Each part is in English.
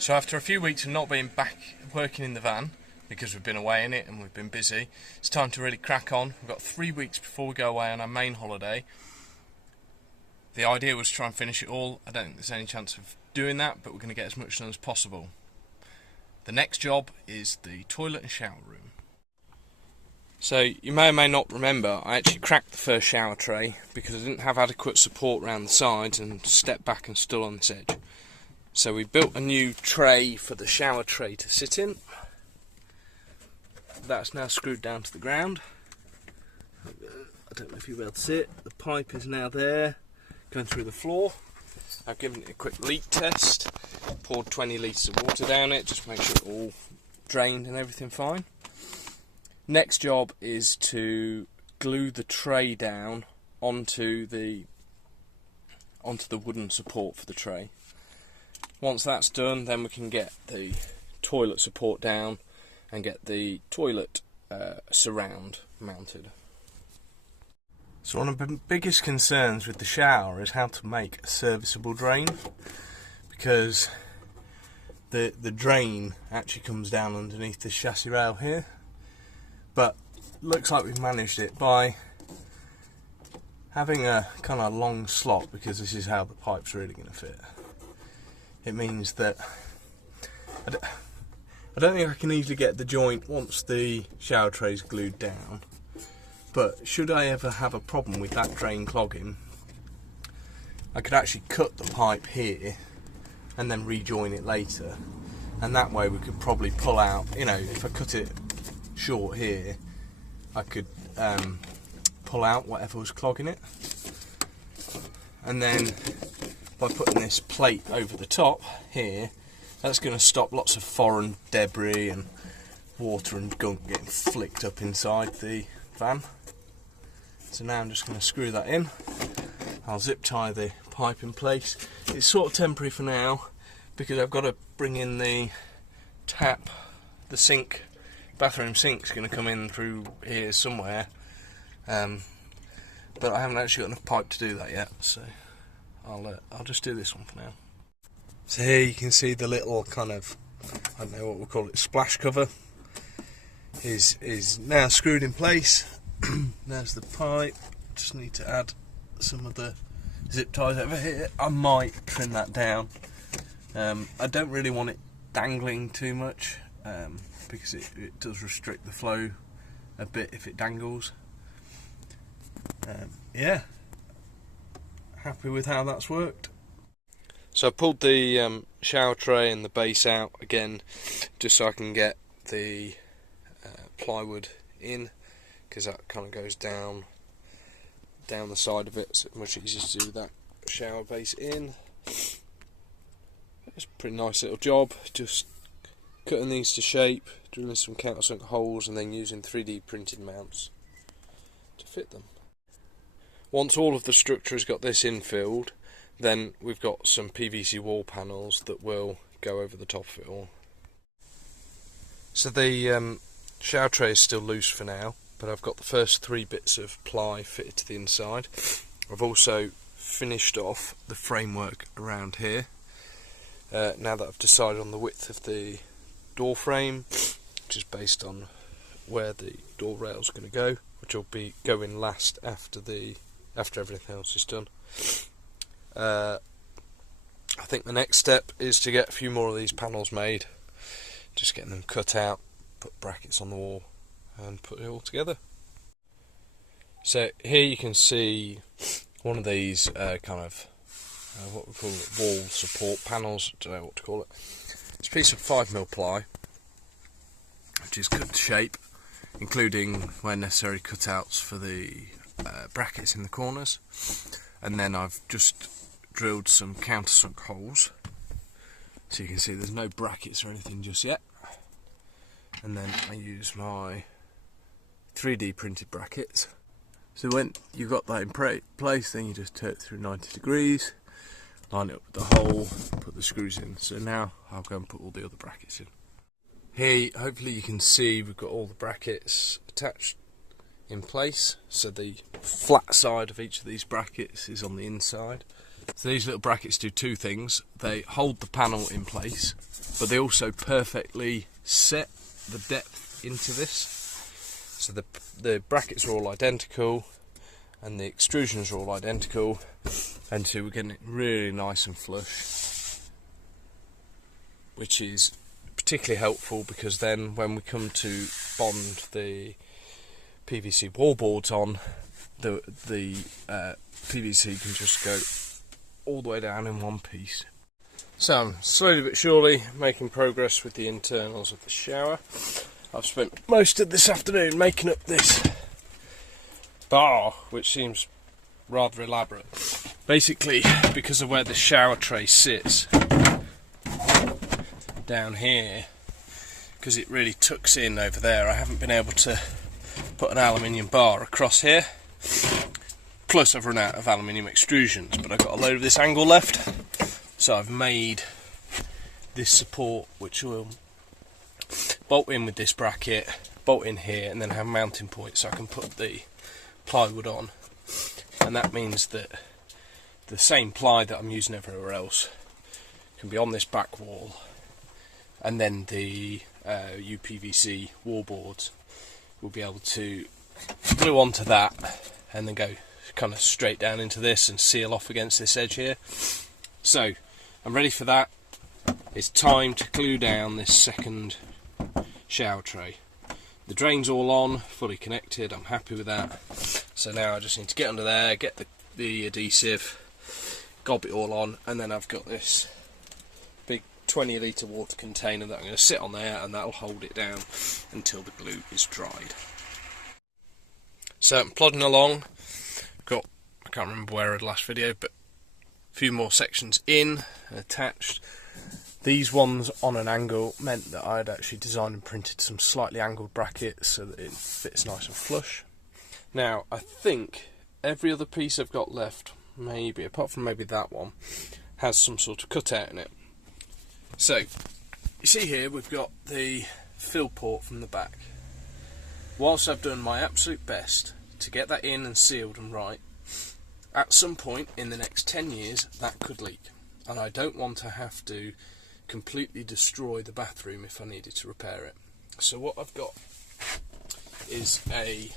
So after a few weeks of not being back working in the van, because we've been away in it and we've been busy, it's time to really crack on. We've got 3 weeks before we go away on our main holiday. The idea was to try and finish it all. I don't think there's any chance of doing that, but we're going to get as much done as possible. The next job is the toilet and shower room. So you may or may not remember, I actually cracked the first shower tray because I didn't have adequate support around the sides and stepped back and stood on this edge. So we built a new tray for the shower tray to sit in. That's now screwed down to the ground. I don't know if you'll be able to see it. The pipe is now there, going through the floor. I've given it a quick leak test, poured 20 litres of water down it, just to make sure it all drained and everything fine. Next job is to glue the tray down onto the wooden support for the tray. Once that's done, then we can get the toilet support down and get the toilet surround mounted. So one of the biggest concerns with the shower is how to make a serviceable drain, because the drain actually comes down underneath the chassis rail here, but looks like we've managed it by having a kind of long slot, because this is how the pipe's really going to fit. It means that I don't think I can easily get the joint once the shower tray's glued down, but should I ever have a problem with that drain clogging, I could actually cut the pipe here and then rejoin it later, and that way we could probably pull out, you know, if I cut it short here, I could pull out whatever was clogging it, and then by putting this plate over the top here, that's going to stop lots of foreign debris and water and gunk getting flicked up inside the van. So now I'm just going to screw that in. I'll zip tie the pipe in place. It's sort of temporary for now because I've got to bring in the tap. The sink, bathroom sink's going to come in through here somewhere, but I haven't actually got enough pipe to do that yet, so I'll just do this one for now. So here you can see the little kind of, I don't know what we'll call it, splash cover is now screwed in place. There's the pipe. Just need to add some of the zip ties over here. I might trim that down. I don't really want it dangling too much because it does restrict the flow a bit if it dangles. Yeah, happy with how that's worked. So I pulled the shower tray and the base out again, just so I can get the plywood in, because that kind of goes down the side of it, so it's much easier to do that shower base in. It's a pretty nice little job, just cutting these to shape, drilling some countersunk holes, and then using 3D printed mounts to fit them. Once all of the structure has got this infilled, then we've got some PVC wall panels that will go over the top of it all. So the shower tray is still loose for now, but I've got the first 3 bits of ply fitted to the inside. I've also finished off the framework around here. Now that I've decided on the width of the door frame, which is based on where the door rail is going to go, which will be going last after everything else is done. I think the next step is to get a few more of these panels made, just getting them cut out, put brackets on the wall and put it all together. So here you can see one of these kind of what we call it, wall support panels. I don't know what to call it. It's a piece of 5mm ply which is cut to shape, including where necessary cutouts for the brackets in the corners, and then I've just drilled some countersunk holes, so you can see there's no brackets or anything just yet, and then I use my 3D printed brackets. So when you've got that in place, then you just turn it through 90 degrees, line it up with the hole, put the screws in. So now I'll go and put all the other brackets in. Here hopefully you can see we've got all the brackets attached in place, so the flat side of each of these brackets is on the inside, So these little brackets do two things. They hold the panel in place, but they also perfectly set the depth into this. So the brackets are all identical, and the extrusions are all identical, and so we're getting it really nice and flush, which is particularly helpful because then when we come to bond the PVC wallboards on, the PVC can just go all the way down in one piece. So I'm slowly but surely making progress with the internals of the shower. I've spent most of this afternoon making up this bar, which seems rather elaborate. Basically, because of where the shower tray sits down here, because it really tucks in over there, I haven't been able to put an aluminium bar across here. Plus I've run out of aluminium extrusions, but I've got a load of this angle left, so I've made this support which will bolt in with this bracket, bolt in here, and then have a mounting point so I can put the plywood on. And that means that the same ply that I'm using everywhere else can be on this back wall, and then the UPVC wallboards will be able to glue onto that and then go kind of straight down into this and seal off against this edge here. So I'm ready for that. It's time to glue down this second shower tray. The drain's all on, fully connected, I'm happy with that. So now I just need to get under there, get the adhesive, gob it all on, and then I've got this big 20 litre water container that I'm going to sit on there, and that'll hold it down until the glue is dried. So I'm plodding along. I can't remember where I had the last video, but a few more sections in and attached. These ones on an angle meant that I had actually designed and printed some slightly angled brackets so that it fits nice and flush. Now I think every other piece I've got left, maybe apart from maybe that one, has some sort of cutout in it. So you see here we've got the fill port from the back. Whilst I've done my absolute best to get that in and sealed and right, at some point in the next 10 years that could leak, and I don't want to have to completely destroy the bathroom if I needed to repair it. So what I've got is a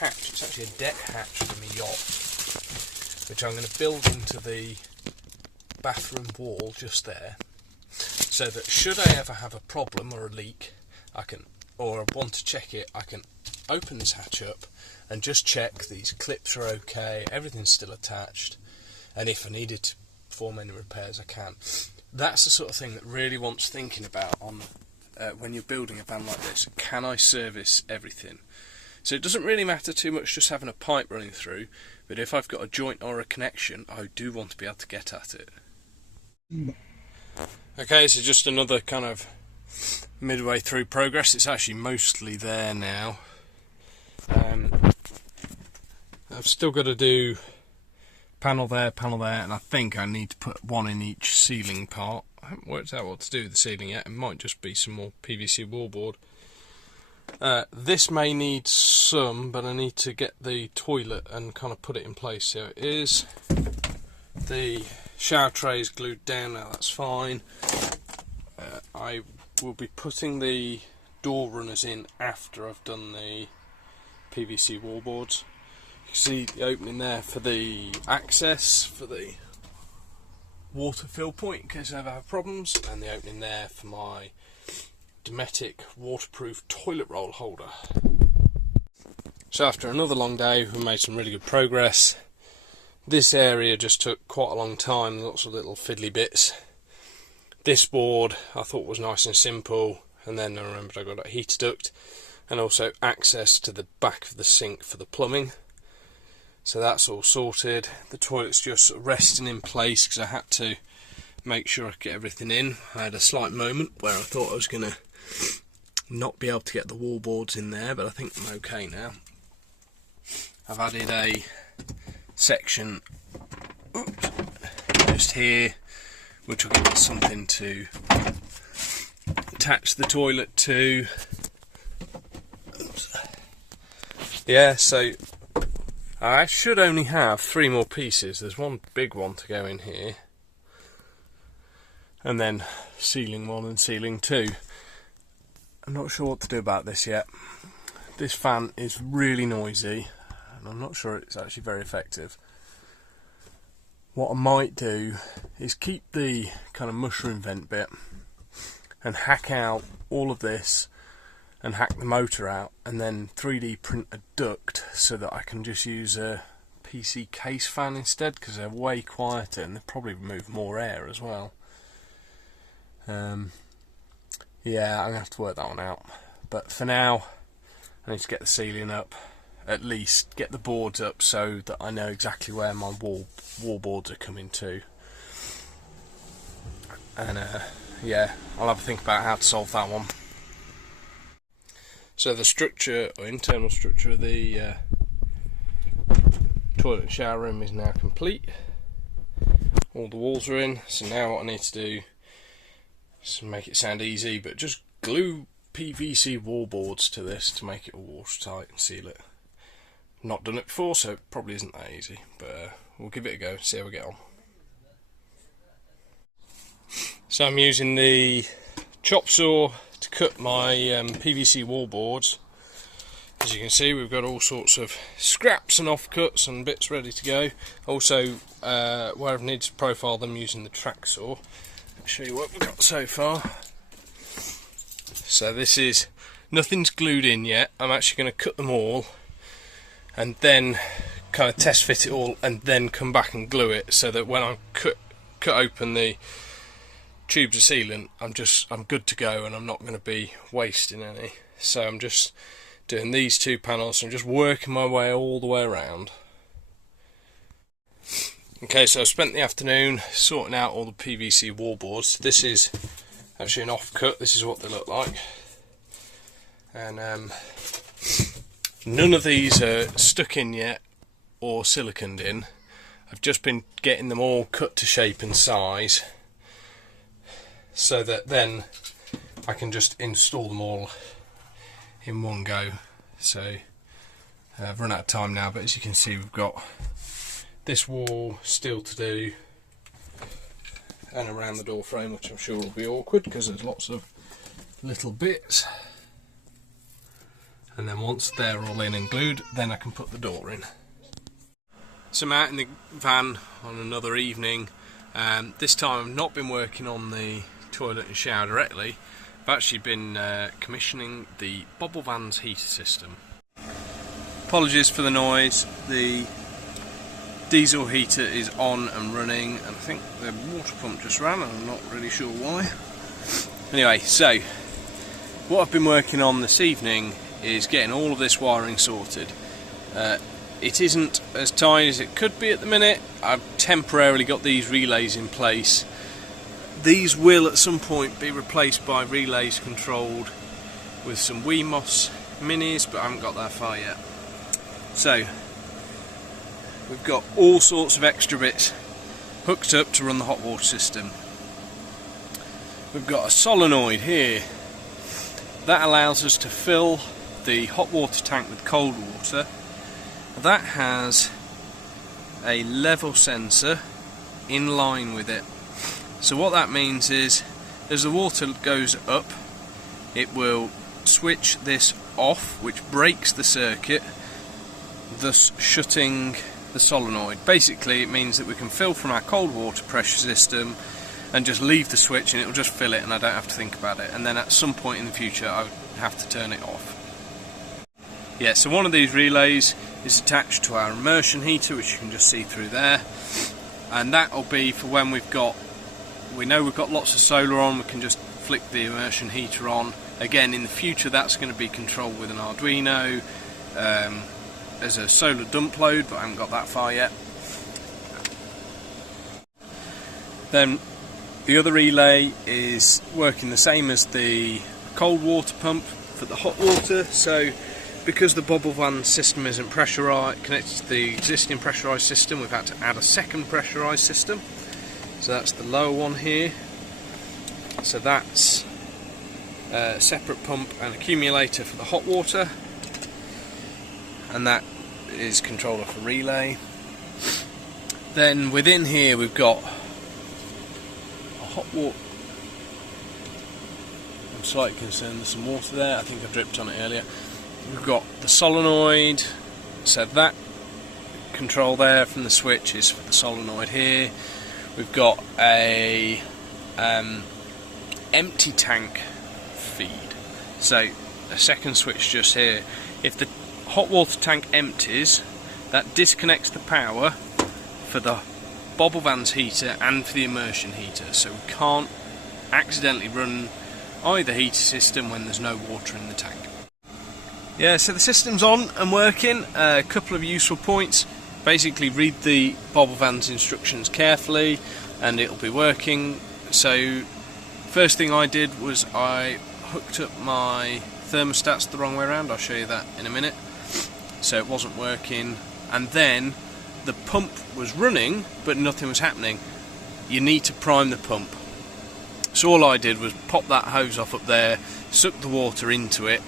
hatch. It's actually a deck hatch from a yacht, which I'm going to build into the bathroom wall just there, so that should I ever have a problem or a leak, or want to check it, I can open this hatch up and just check these clips are okay, everything's still attached, and if I needed to perform any repairs I can. That's the sort of thing that really wants thinking about on when you're building a van like this. Can I service everything? So it doesn't really matter too much just having a pipe running through, but if I've got a joint or a connection, I do want to be able to get at it. Okay, so just another kind of midway through progress. It's actually mostly there now. I've still got to do panel there, and I think I need to put one in each ceiling part. I haven't worked out what to do with the ceiling yet. It might just be some more PVC wallboard. This may need some, but I need to get the toilet and kind of put it in place. So it is. The shower tray is glued down now, that's fine. I will be putting the door runners in after I've done the PVC wallboards. You can see the opening there for the access for the water fill point in case I ever have problems, and the opening there for my Dometic waterproof toilet roll holder. So after another long day, we made some really good progress. This area just took quite a long time, lots of little fiddly bits. This board I thought was nice and simple, and then I remembered I got a heater duct and also access to the back of the sink for the plumbing. So that's all sorted. The toilet's just resting in place because I had to make sure I could get everything in. I had a slight moment where I thought I was going to not be able to get the wallboards in there, but I think I'm okay now. I've added a section just here, which will give us something to attach the toilet to. Yeah, so I should only have 3 more pieces. There's one big one to go in here, and then ceiling 1 and ceiling 2. I'm not sure what to do about this yet. This fan is really noisy, and I'm not sure it's actually very effective. What I might do is keep the kind of mushroom vent bit and hack out all of this and hack the motor out, and then 3D print a duct so that I can just use a PC case fan instead, because they're way quieter and they probably remove more air as well. Yeah, I'm going to have to work that one out. But for now, I need to get the ceiling up, at least get the boards up so that I know exactly where my wallboards are coming to. And yeah, I'll have a think about how to solve that one. So the structure, or internal structure of the toilet and shower room is now complete. All the walls are in, so now what I need to do is make it sound easy, but just glue PVC wallboards to this to make it all watertight and seal it. Not done it before, so it probably isn't that easy, but we'll give it a go, see how we get on. So I'm using the chop saw to cut my PVC wallboards. As you can see, we've got all sorts of scraps and offcuts and bits ready to go. Also, where I've needed to profile them using the track saw. I'll show you what we've got so far. So this is, nothing's glued in yet. I'm actually going to cut them all and then kind of test fit it all and then come back and glue it, so that when I cut open the tubes of sealant, I'm good to go and I'm not going to be wasting any. So I'm just doing these 2 panels, so I'm just working my way all the way around. Okay, so I spent the afternoon sorting out all the PVC wallboards. This is actually an offcut, this is what they look like. And none of these are stuck in yet or siliconed in. I've just been getting them all cut to shape and size, so that then I can just install them all in one go. So I've run out of time now, but as you can see, we've got this wall still to do, and around the door frame, which I'm sure will be awkward because there's lots of little bits. And then once they're all in and glued, then I can put the door in. So I'm out in the van on another evening. This time I've not been working on the toilet and shower directly. I've actually been commissioning the Bobil van's heater system. Apologies for the noise. The diesel heater is on and running, and I think the water pump just ran, and I'm not really sure why. Anyway, so what I've been working on this evening is getting all of this wiring sorted. It isn't as tight as it could be at the minute. I've temporarily got these relays in place. These will at some point be replaced by relays controlled with some Wemos minis, but I haven't got that far yet. So we've got all sorts of extra bits hooked up to run the hot water system. We've got a solenoid here that allows us to fill the hot water tank with cold water. That has a level sensor in line with it. So what that means is, as the water goes up, it will switch this off, which breaks the circuit, thus shutting the solenoid. Basically it means that we can fill from our cold water pressure system and just leave the switch and it will just fill it, and I don't have to think about it. And then at some point in the future I would have to turn it off. Yeah, so one of these relays is attached to our immersion heater, which you can just see through there, and that will be for when we know we've got lots of solar on, we can just flick the immersion heater on. Again, in the future that's going to be controlled with an Arduino as a solar dump load, but I haven't got that far yet. Then the other relay is working the same as the cold water pump for the hot water. So because the Bobil van system isn't pressurised, connected to the existing pressurised system, we've had to add a second pressurised system. So that's the lower one here. So that's a separate pump and accumulator for the hot water, and that is controlled off a relay. Then within here we've got a hot water. I'm slightly concerned there's some water there. I think I dripped on it earlier. We've got the solenoid, so that control there from the switch is for the solenoid here. We've got a empty tank feed, so a second switch just here. If the hot water tank empties, that disconnects the power for the Bobil Van's heater and for the immersion heater, so we can't accidentally run either heater system when there's no water in the tank. Yeah, so the system's on and working. A couple of useful points. Basically read the Bobil Van's instructions carefully and it'll be working. So first thing I did was I hooked up my thermostats the wrong way around. I'll show you that in a minute. So it wasn't working, and then the pump was running but nothing was happening. You need to prime the pump. So all I did was pop that hose off up there, suck the water into it,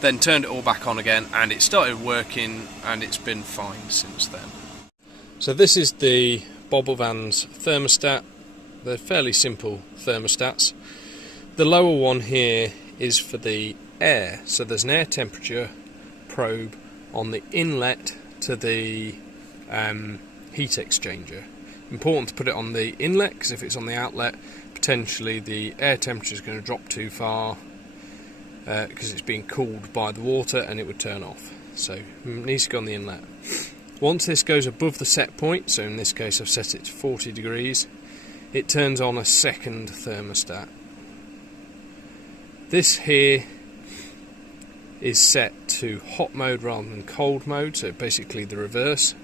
then turned it all back on again, and it started working, and it's been fine since then. So this is the Bobil Van's thermostat. They're fairly simple thermostats. The lower one here is for the air, so there's an air temperature probe on the inlet to the heat exchanger. Important to put it on the inlet, because if it's on the outlet, potentially the air temperature is going to drop too far, because it's being cooled by the water and it would turn off. So it needs to go on the inlet. Once this goes above the set point, so in this case I've set it to 40 degrees, it turns on a second thermostat. This here is set to hot mode rather than cold mode, so basically the reverse.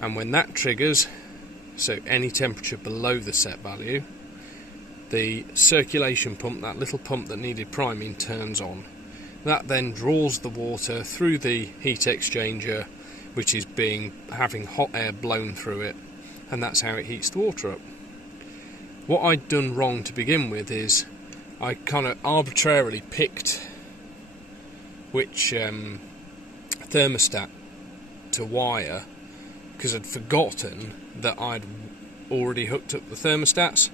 And when that triggers, so any temperature below the set value, the circulation pump, that little pump that needed priming, turns on. That then draws the water through the heat exchanger, which is having hot air blown through it, and that's how it heats the water up. What I'd done wrong to begin with is I kind of arbitrarily picked which thermostat to wire, because I'd forgotten that I'd already hooked up the thermostats.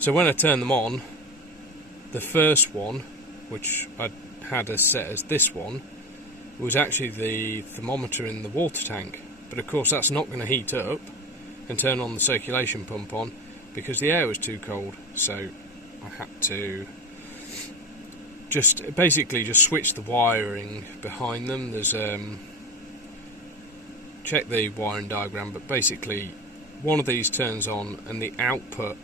So when I turned them on, the first one, which I had as set as this one, was actually the thermometer in the water tank. But of course that's not going to heat up and turn on the circulation pump on because the air was too cold. So I had to basically just switch the wiring behind them. There's check the wiring diagram, but basically one of these turns on and the output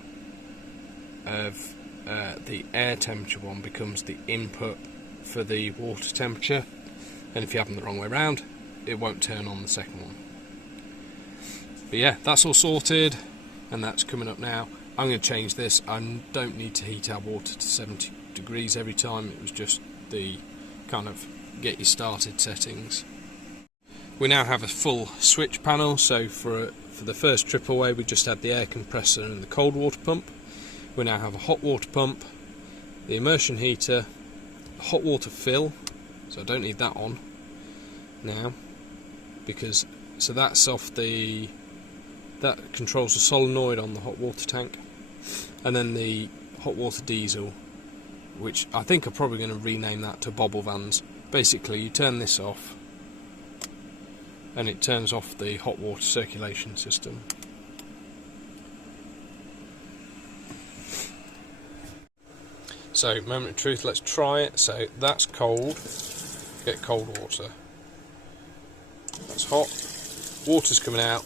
of the air temperature one becomes the input for the water temperature, and if you have them the wrong way around, it won't turn on the second one. But yeah, that's all sorted, and that's coming up now. I'm going to change this. I don't need to heat our water to 70 degrees every time. It was just the kind of get you started settings. We now have a full switch panel, so for the first trip away we just had the air compressor and the cold water pump. We now have a hot water pump, the immersion heater, hot water fill, so I don't need that on now, because so that's off that controls the solenoid on the hot water tank, and then the hot water diesel, which I think I'm probably going to rename that to Bobil Van's. Basically you turn this off and it turns off the hot water circulation system. So, moment of truth, let's try it. So that's cold, get cold water. That's hot, water's coming out.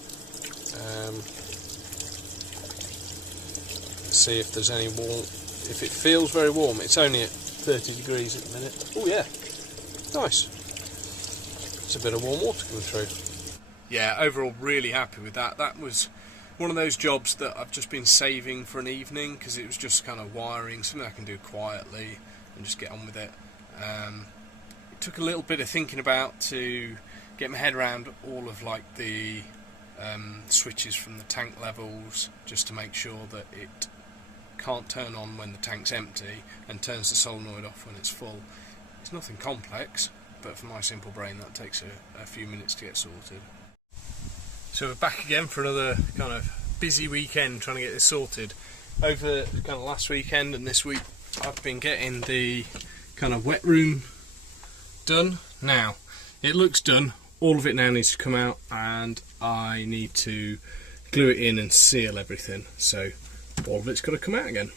Let's see if there's any warm, if it feels very warm. It's only at 30 degrees at the minute. Oh yeah, nice. It's a bit of warm water coming through. Yeah, overall really happy with that. That was one of those jobs that I've just been saving for an evening, because it was just kind of wiring, something I can do quietly and just get on with it. It took a little bit of thinking about to get my head around all of like the switches from the tank levels, just to make sure that it can't turn on when the tank's empty and turns the solenoid off when it's full. It's nothing complex, but for my simple brain that takes a few minutes to get sorted. So we're back again for another kind of busy weekend trying to get this sorted. Over kind of last weekend and this week I've been getting the kind of wet room done. Now it looks done, all of it now needs to come out and I need to glue it in and seal everything, so all of it's got to come out again.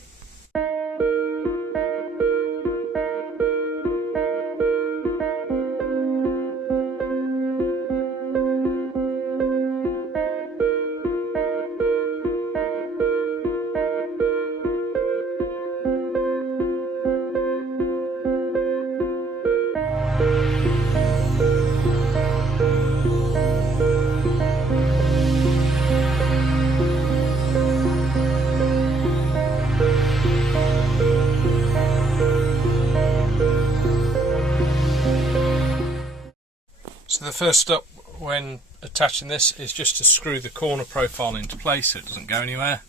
So the first step when attaching this is just to screw the corner profile into place so it doesn't go anywhere.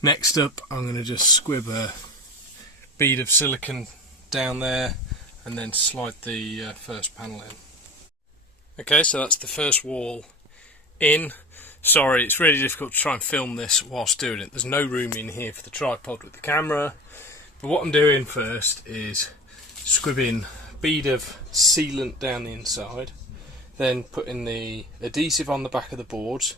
Next up I'm going to just squib a bead of silicone down there and then slide the first panel in. Okay, so that's the first wall in. Sorry, it's really difficult to try and film this whilst doing it. There's no room in here for the tripod with the camera. But what I'm doing first is squibbing a bead of sealant down the inside, then putting the adhesive on the back of the boards,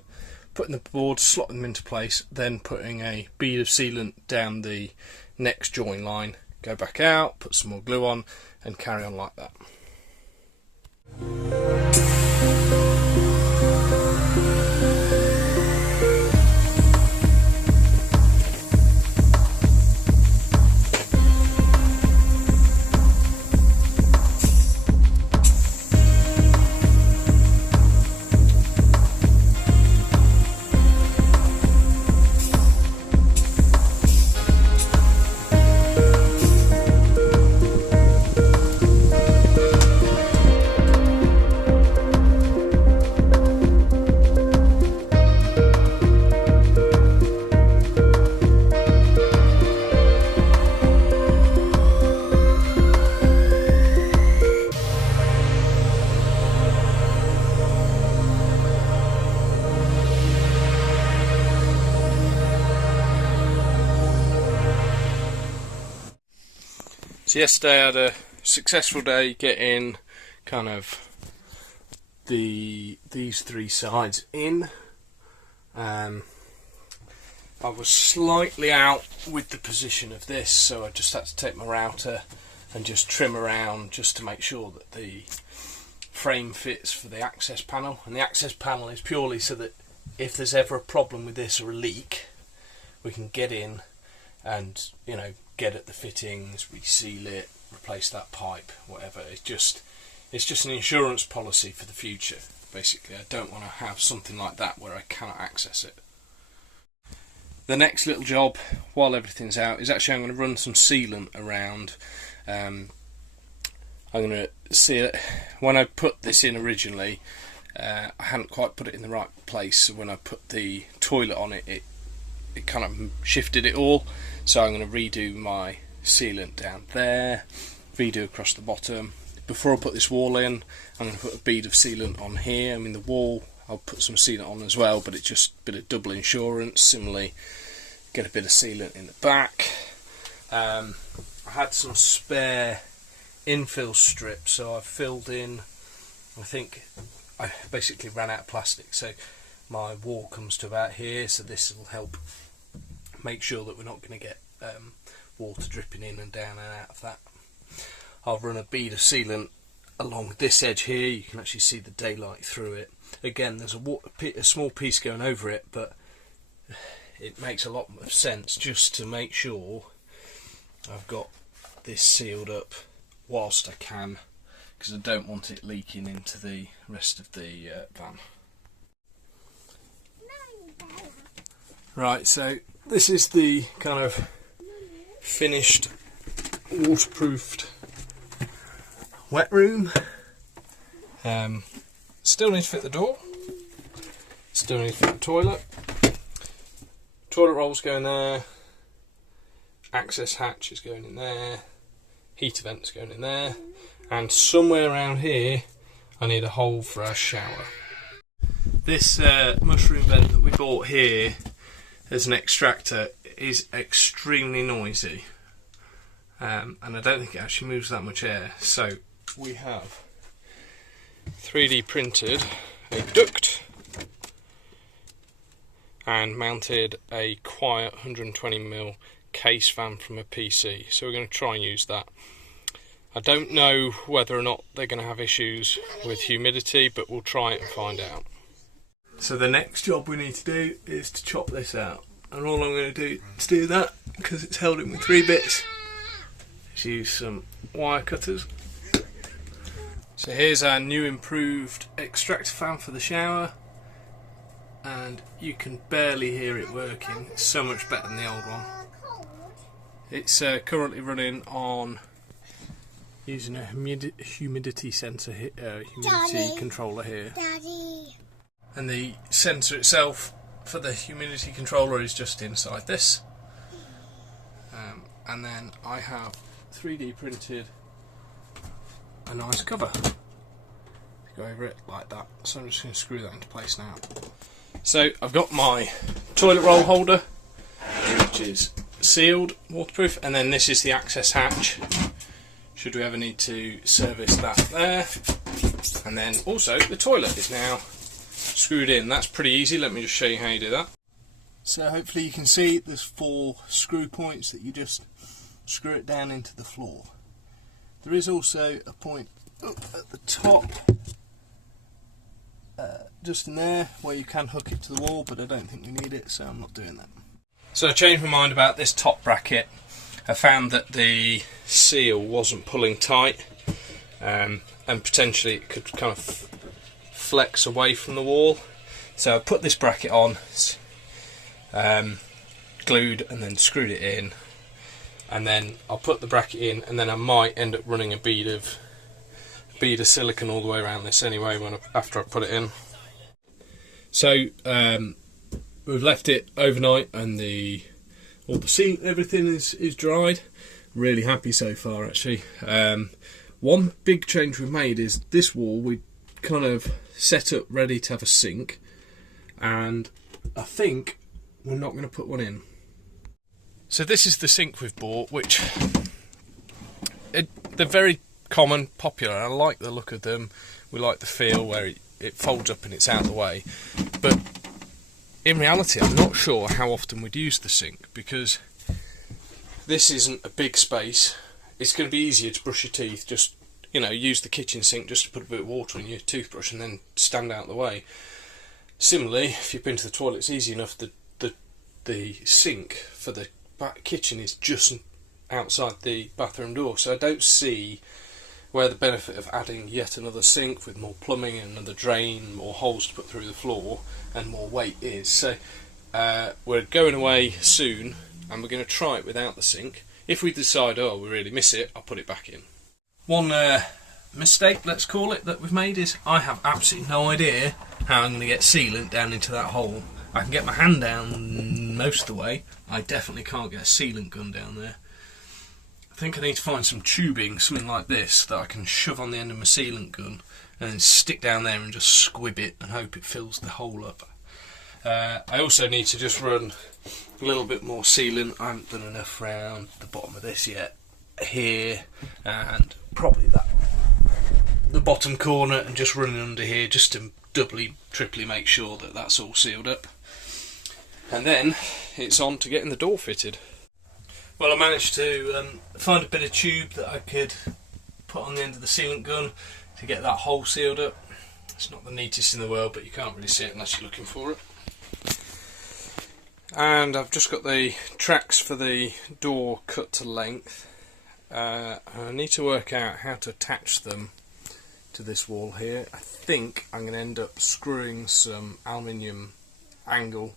putting the boards, slotting them into place, then putting a bead of sealant down the next join line, go back out, put some more glue on and carry on like that. So yesterday I had a successful day getting kind of these three sides in. I was slightly out with the position of this, so I just had to take my router and just trim around just to make sure that the frame fits for the access panel. And the access panel is purely so that if there's ever a problem with this or a leak, we can get in and, you know, get at the fittings, reseal it, replace that pipe, whatever. It's just an insurance policy for the future, basically. I don't want to have something like that where I cannot access it. The next little job, while everything's out, is actually I'm going to run some sealant around. I'm going to seal it. When I put this in originally, I hadn't quite put it in the right place, so when I put the toilet on it, it kind of shifted it all. So I'm going to redo my sealant down there, redo across the bottom. Before I put this wall in, I'm going to put a bead of sealant on here. I mean, the wall I'll put some sealant on as well, but it's just a bit of double insurance. Similarly, get a bit of sealant in the back. I had some spare infill strips, so I filled in. I think I basically ran out of plastic, so my wall comes to about here, so this will help make sure that we're not going to get water dripping in and down and out of that. I'll run a bead of sealant along this edge here. You can actually see the daylight through it. Again, there's a small piece going over it, but it makes a lot of sense just to make sure I've got this sealed up whilst I can, because I don't want it leaking into the rest of the van. Right, so this is the kind of finished waterproofed wet room. Still need to fit the door, still need to fit the toilet. Toilet rolls going there, access hatch is going in there, heater vents going in there, and somewhere around here I need a hole for our shower. This mushroom vent that we bought here as an extractor is extremely noisy, and I don't think it actually moves that much air, so we have 3D printed a duct and mounted a quiet 120mm case fan from a PC, so we're going to try and use that. I don't know whether or not they're going to have issues with humidity, but we'll try it and find out. So the next job we need to do is to chop this out, and all I'm going to do to do that, because it's held in with 3 bits, is use some wire cutters. So here's our new improved extractor fan for the shower, and you can barely hear it working. It's so much better than the old one. It's currently running on using a humidity sensor, humidity controller here. Daddy. And the sensor itself for the humidity controller is just inside this. And then I have 3D printed a nice cover to go over it like that. So I'm just going to screw that into place now. So I've got my toilet roll holder, which is sealed, waterproof, and then this is the access hatch should we ever need to service that there. And then also the toilet is now screwed in. That's pretty easy. Let me just show you how you do that. So hopefully you can see there's 4 screw points that you just screw it down into the floor. There is also a point up at the top, just in there, where you can hook it to the wall, but I don't think we need it, so I'm not doing that. So I changed my mind about this top bracket. I found that the seal wasn't pulling tight, and potentially it could kind of flex away from the wall. So I put this bracket on, glued, and then screwed it in. And then I'll put the bracket in, and then I might end up running a bead of silicone all the way around this anyway after I put it in. So we've left it overnight, and all the seat, everything is dried. Really happy so far, actually. One big change we've made is this wall we kind of set up ready to have a sink, and I think we're not going to put one in. So this is the sink we've bought, which they're very common, popular. I like the look of them. We like the feel where it folds up and it's out of the way. But in reality, I'm not sure how often we'd use the sink, because this isn't a big space. It's going to be easier to brush your teeth, just, you know, use the kitchen sink just to put a bit of water in your toothbrush and then stand out of the way. Similarly, if you've been to the toilet, it's easy enough. The sink for the kitchen is just outside the bathroom door, so I don't see where the benefit of adding yet another sink with more plumbing and another drain, more holes to put through the floor, and more weight is. So we're going away soon, and we're going to try it without the sink. If we decide, oh, we really miss it, I'll put it back in. One mistake, let's call it, that we've made is I have absolutely no idea how I'm going to get sealant down into that hole. I can get my hand down most of the way. I definitely can't get a sealant gun down there. I think I need to find some tubing, something like this, that I can shove on the end of my sealant gun and then stick down there and just squib it and hope it fills the hole up. I also need to just run a little bit more sealant. I haven't done enough round the bottom of this yet. Here, and probably the bottom corner, and just running under here just to doubly, triply make sure that that's all sealed up. And then it's on to getting the door fitted. Well, I managed to find a bit of tube that I could put on the end of the sealant gun to get that hole sealed up. It's not the neatest in the world, but you can't really see it unless you're looking for it. And I've just got the tracks for the door cut to length. I need to work out how to attach them to this wall here. I think I'm going to end up screwing some aluminium angle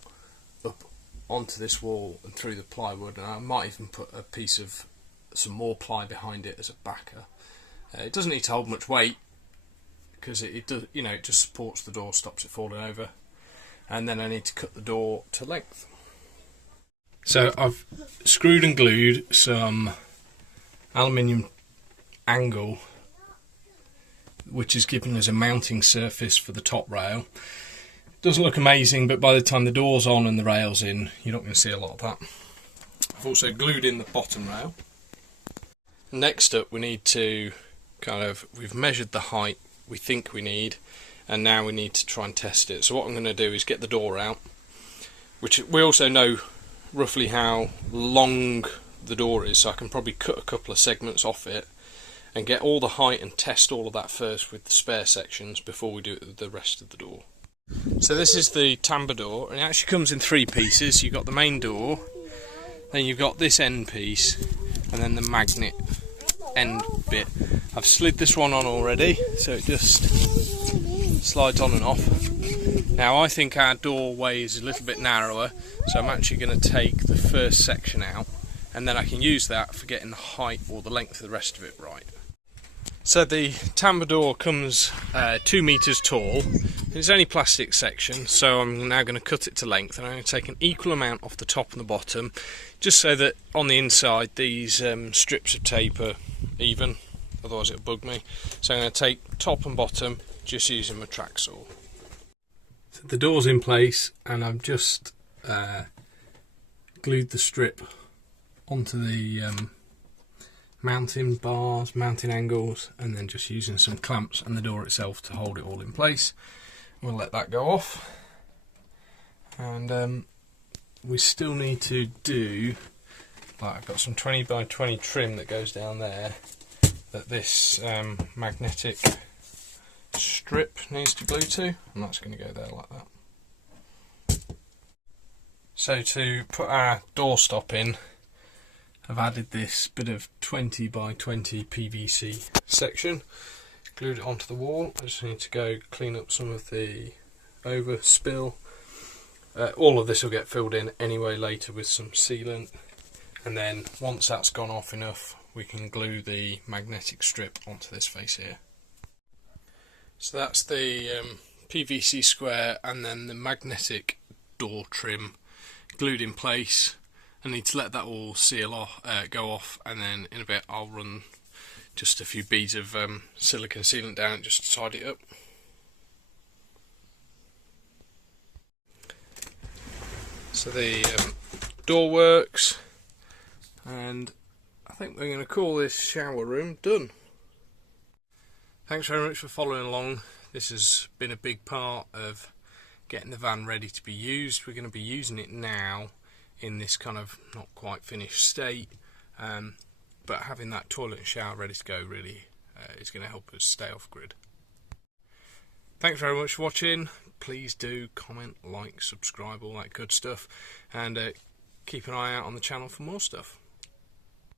up onto this wall and through the plywood, and I might even put a piece of some more ply behind it as a backer. It doesn't need to hold much weight because it does, you know, it just supports the door, stops it falling over. And then I need to cut the door to length. So I've screwed and glued some aluminium angle which is giving us a mounting surface for the top rail. Doesn't look amazing, but by the time the door's on and the rail's in, you're not going to see a lot of that. I've also glued in the bottom rail. Next up, we need to we've measured the height we think we need, and now we need to try and test it. So what I'm going to do is get the door out, which we also know roughly how long the door is, so I can probably cut a couple of segments off it and get all the height and test all of that first with the spare sections before we do it with the rest of the door. So this is the Tambour door, and it actually comes in 3 pieces. You've got the main door, then you've got this end piece, and then the magnet end bit. I've slid this one on already, so it just slides on and off. Now I think our doorway is a little bit narrower, so I'm actually going to take the first section out, and then I can use that for getting the height or the length of the rest of it right. So the Tambour door comes 2 metres tall. It's only plastic section, so I'm now going to cut it to length, and I'm going to take an equal amount off the top and the bottom, just so that on the inside these strips of tape are even, otherwise it'll bug me. So I'm going to take top and bottom just using my track saw. So the door's in place, and I've just glued the strip onto the mounting bars, mounting angles, and then just using some clamps and the door itself to hold it all in place. We'll let that go off, and we still need to do, like, I've got some 20 by 20 trim that goes down there that this magnetic strip needs to glue to, and that's going to go there like that. So to put our doorstop in, I've added this bit of 20 by 20 PVC section, glued it onto the wall. I just need to go clean up some of the overspill. All of this will get filled in anyway later with some sealant, and then once that's gone off enough, we can glue the magnetic strip onto this face here. So that's the PVC square and then the magnetic door trim glued in place. I need to let that all seal off, go off, and then in a bit I'll run just a few beads of silicone sealant down it just to tidy it up. So the door works, and I think we're going to call this shower room done. Thanks very much for following along. This has been a big part of getting the van ready to be used. We're going to be using it now in this kind of not quite finished state, but having that toilet and shower ready to go really is going to help us stay off grid. Thanks very much for watching. Please do comment, like, subscribe, all that good stuff, and keep an eye out on the channel for more stuff.